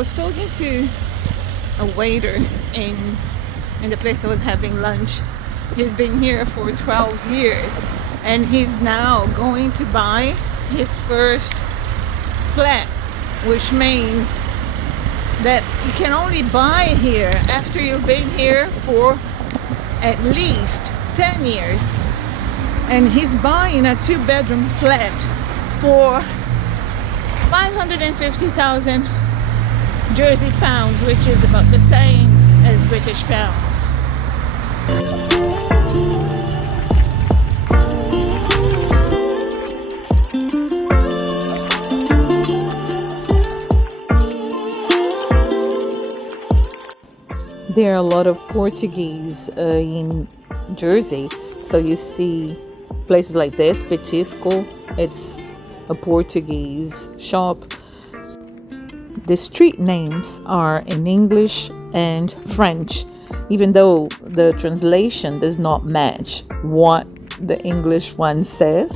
was talking to a waiter in the place I was having lunch. He's been here for 12 years and he's now going to buy his first flat, which means that you can only buy here after you've been here for at least 10 years. And he's buying a 2-bedroom flat for 550,000 Jersey pounds, which is about the same as British pounds. There are a lot of Portuguese in Jersey, so you see places like this, Petisco. It's a Portuguese shop. The street names are in English and French, even though the translation does not match what the English one says.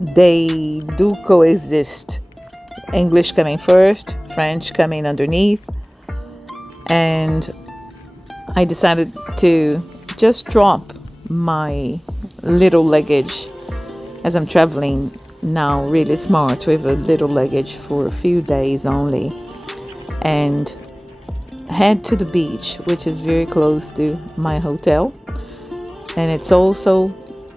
They do coexist. English coming first, French coming underneath. And I decided to just drop my little luggage, as I'm traveling now really smart with a little luggage for a few days only, and head to the beach, which is very close to my hotel, and it's also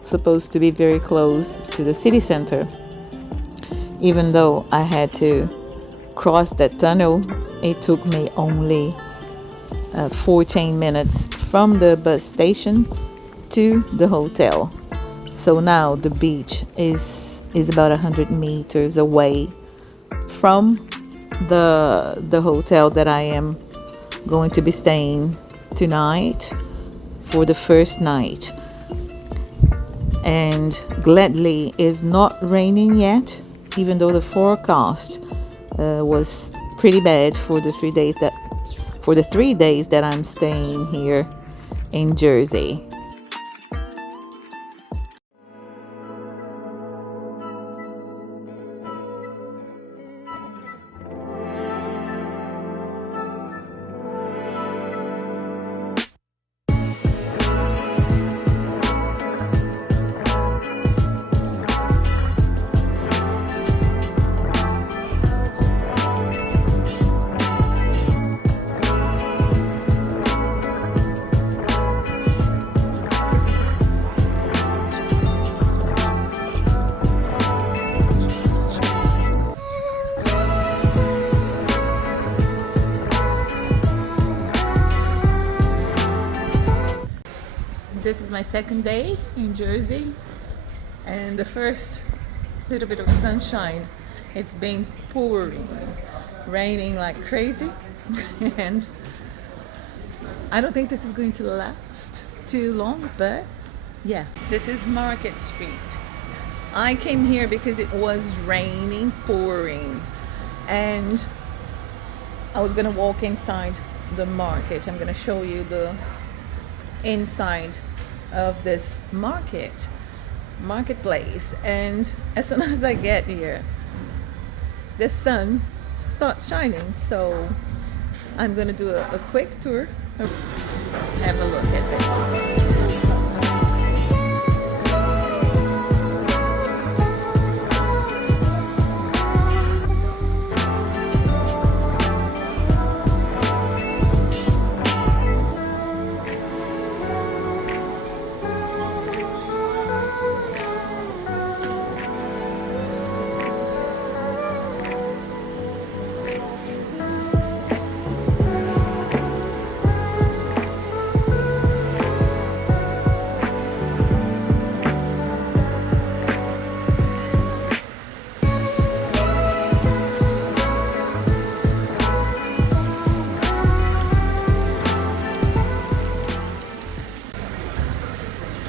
supposed to be very close to the city center. Even though I had to cross that tunnel, it took me only 14 minutes from the bus station to the hotel. So now the beach is about 100 meters away from the hotel that I am going to be staying tonight for the first night. And gladly it's not raining yet, even though the forecast was pretty bad for the 3 days that I'm staying here in Jersey. This is my second day in Jersey, and the first little bit of sunshine. It's been pouring, raining like crazy, and I don't think this is going to last too long, but yeah. This is Market Street. I came here because it was raining, pouring, and I was gonna walk inside the market. I'm gonna show you the inside of this marketplace, and as soon as I get here the sun starts shining, so I'm gonna do a quick tour. Have a look at this.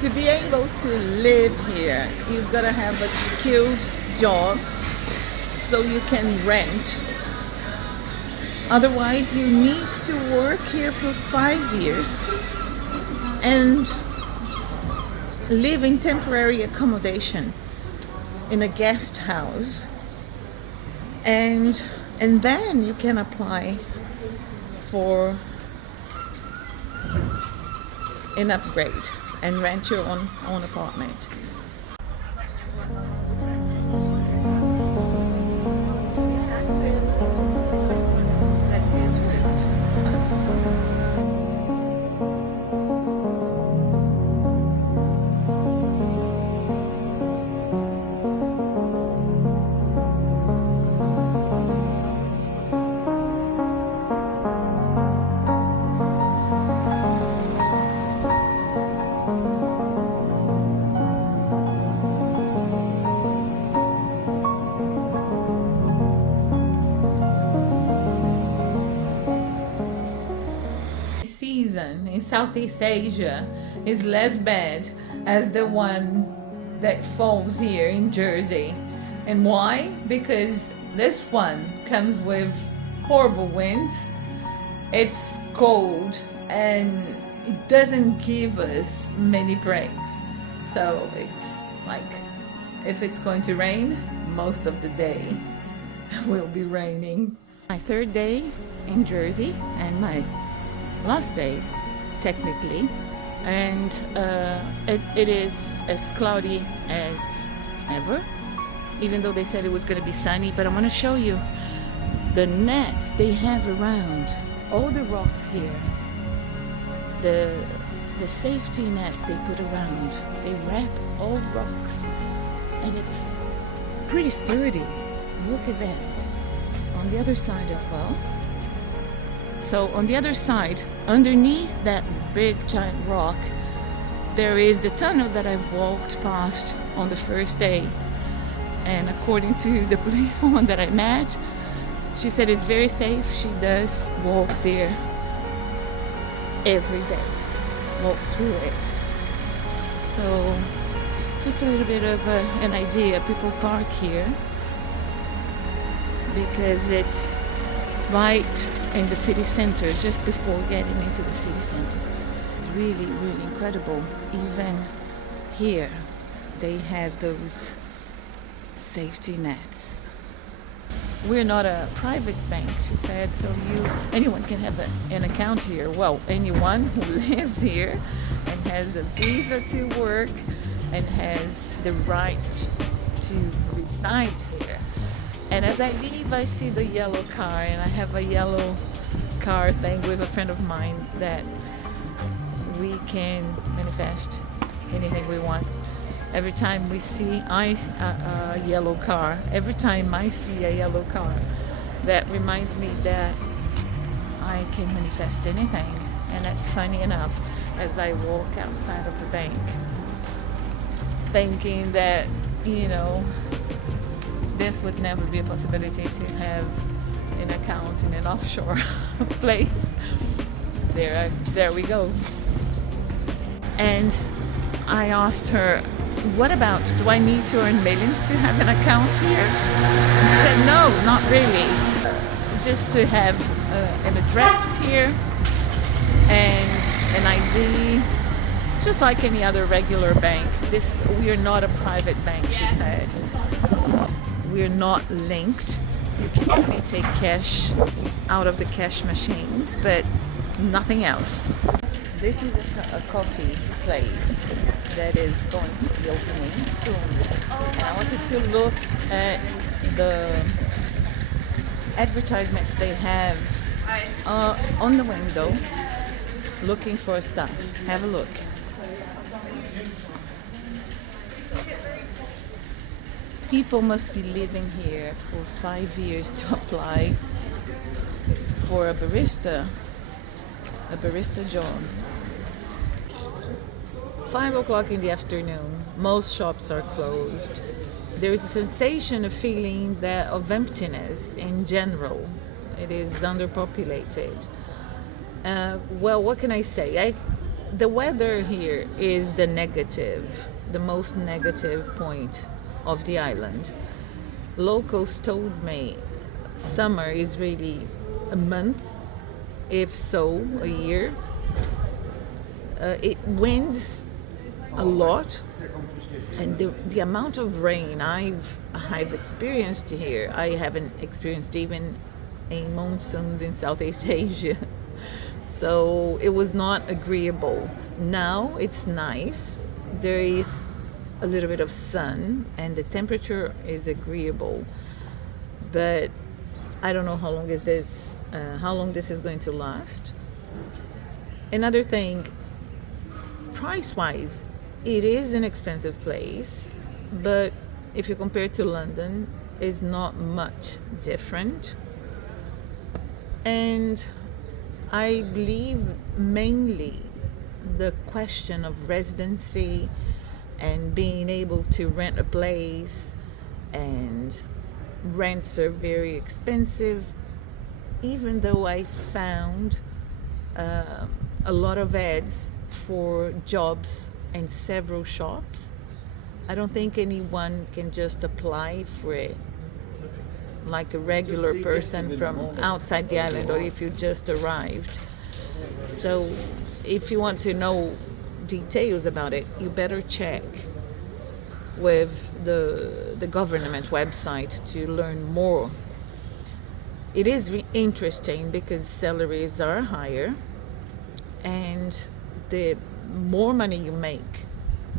To be able to live here, you've got to have a skilled job so you can rent. Otherwise, you need to work here for 5 years and live in temporary accommodation in a guest house. And and then you can apply for an upgrade and rent your own apartment. Let's be a tourist. Season in Southeast Asia is less bad as the one that falls here in Jersey. And why? Because this one comes with horrible winds, it's cold, and it doesn't give us many breaks. So it's like, if it's going to rain, most of the day will be raining. My third day in Jersey and my last day technically, and it is as cloudy as ever, even though they said it was going to be sunny. But I'm going to show you the nets they have around all the rocks here, the safety nets they put around. They wrap all rocks, and it's pretty sturdy. Look at that. On the other side as well. So on the other side, underneath that big giant rock, there is the tunnel that I've walked past on the first day. And according to the policewoman that I met, she said it's very safe. She does walk there every day, walk through it. So just a little bit of an idea. People park here because it's right in the city center, just before getting into the city center. It's really, really incredible. Even here, they have those safety nets. We're not a private bank, she said, so anyone can have an account here. Well, anyone who lives here and has a visa to work and has the right to reside here. And as I leave, I see the yellow car, and I have a yellow car thing with a friend of mine that we can manifest anything we want. Every time we see a yellow car, every time I see a yellow car, that reminds me that I can manifest anything. And that's funny enough, as I walk outside of the bank, thinking that, you know, this would never be a possibility to have an account in an offshore place. There we go. And I asked her, what about, do I need to earn millions to have an account here? And she said, no, not really. Just to have an address here and an ID, just like any other regular bank. We are not a private bank, she said. We're not linked. You can only take cash out of the cash machines, but nothing else. This is a coffee place that is going to be opening soon. And I wanted to look at the advertisements they have on the window, looking for stuff. Have a look. People must be living here for 5 years to apply for a barista job. 5 o'clock in the afternoon, most shops are closed. There is a sensation, a feeling of emptiness in general. It is underpopulated. Well, what can I say? The weather here is the most negative point of the island. Locals told me summer is really a month, if so a year. It winds a lot, and the amount of rain I've experienced here, I haven't experienced even in monsoons in Southeast Asia. So it was not agreeable. Now it's nice. There is a little bit of sun and the temperature is agreeable. But I don't know how long this is going to last. Another thing, price-wise, it is an expensive place, but if you compare it to London, it's not much different. And I believe mainly the question of residency and being able to rent a place, and rents are very expensive, even though I found a lot of ads for jobs in several shops. I don't think anyone can just apply for it like a regular person from outside the island, or if you just arrived. So if you want to know details about it, you better check with the government website to learn more. It is interesting because salaries are higher, and the more money you make,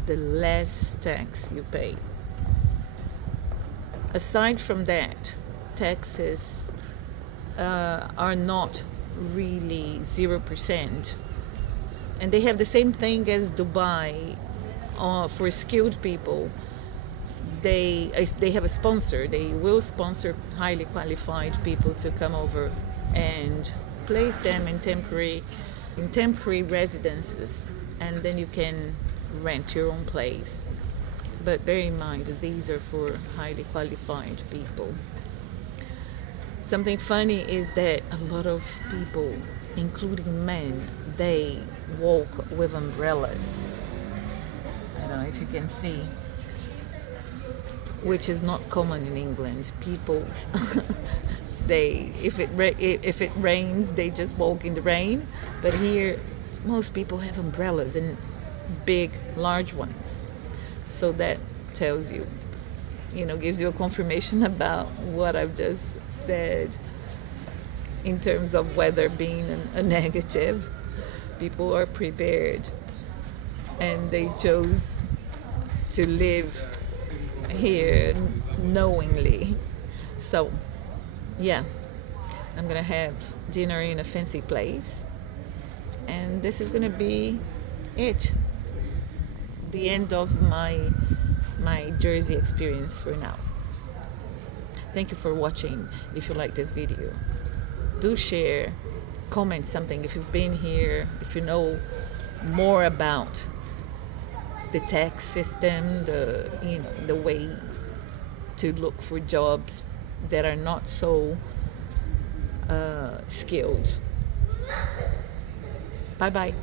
the less tax you pay. Aside from that, taxes are not really 0%. And they have the same thing as Dubai for skilled people. They have a sponsor. They will sponsor highly qualified people to come over and place them in temporary residences, and then you can rent your own place. But bear in mind, these are for highly qualified people. Something funny is that a lot of people, including men, they walk with umbrellas. I don't know if you can see, which is not common in England. People, if it rains, they just walk in the rain. But here, most people have umbrellas, and big, large ones. So that tells you, gives you a confirmation about what I've just said in terms of weather being a negative. People are prepared, and they chose to live here knowingly. So yeah, I'm gonna have dinner in a fancy place, and this is gonna be it, the end of my Jersey experience for now. Thank you for watching. If you like this video, do share, comment something if you've been here, if you know more about the tax system, the way to look for jobs that are not so skilled. Bye bye.